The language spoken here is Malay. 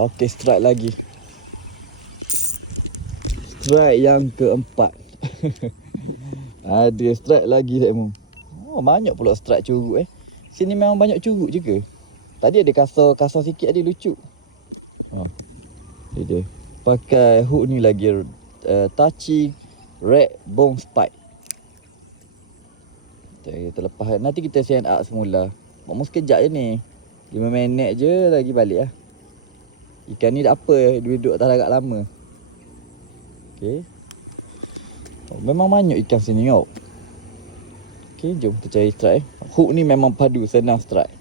Okey, strike lagi. Strike yang keempat. Ada strike lagi tak Mum? Oh, banyak pula strike curug Sini memang banyak curug je ke? Tadi ada kasar sikit ada lucu. Oh. Dia pakai hook ni lagi touching red bone spike. Kita lepas. Nanti kita send up semula. Mak sekejap je ni. 5 minit je lagi balik lah. Ikan ni tak apa, dia duduk atas darat lama. Okey. Oh, memang banyak ikan sini tau. Okey, jom kita cari strike. Hook ni memang padu, senang strike.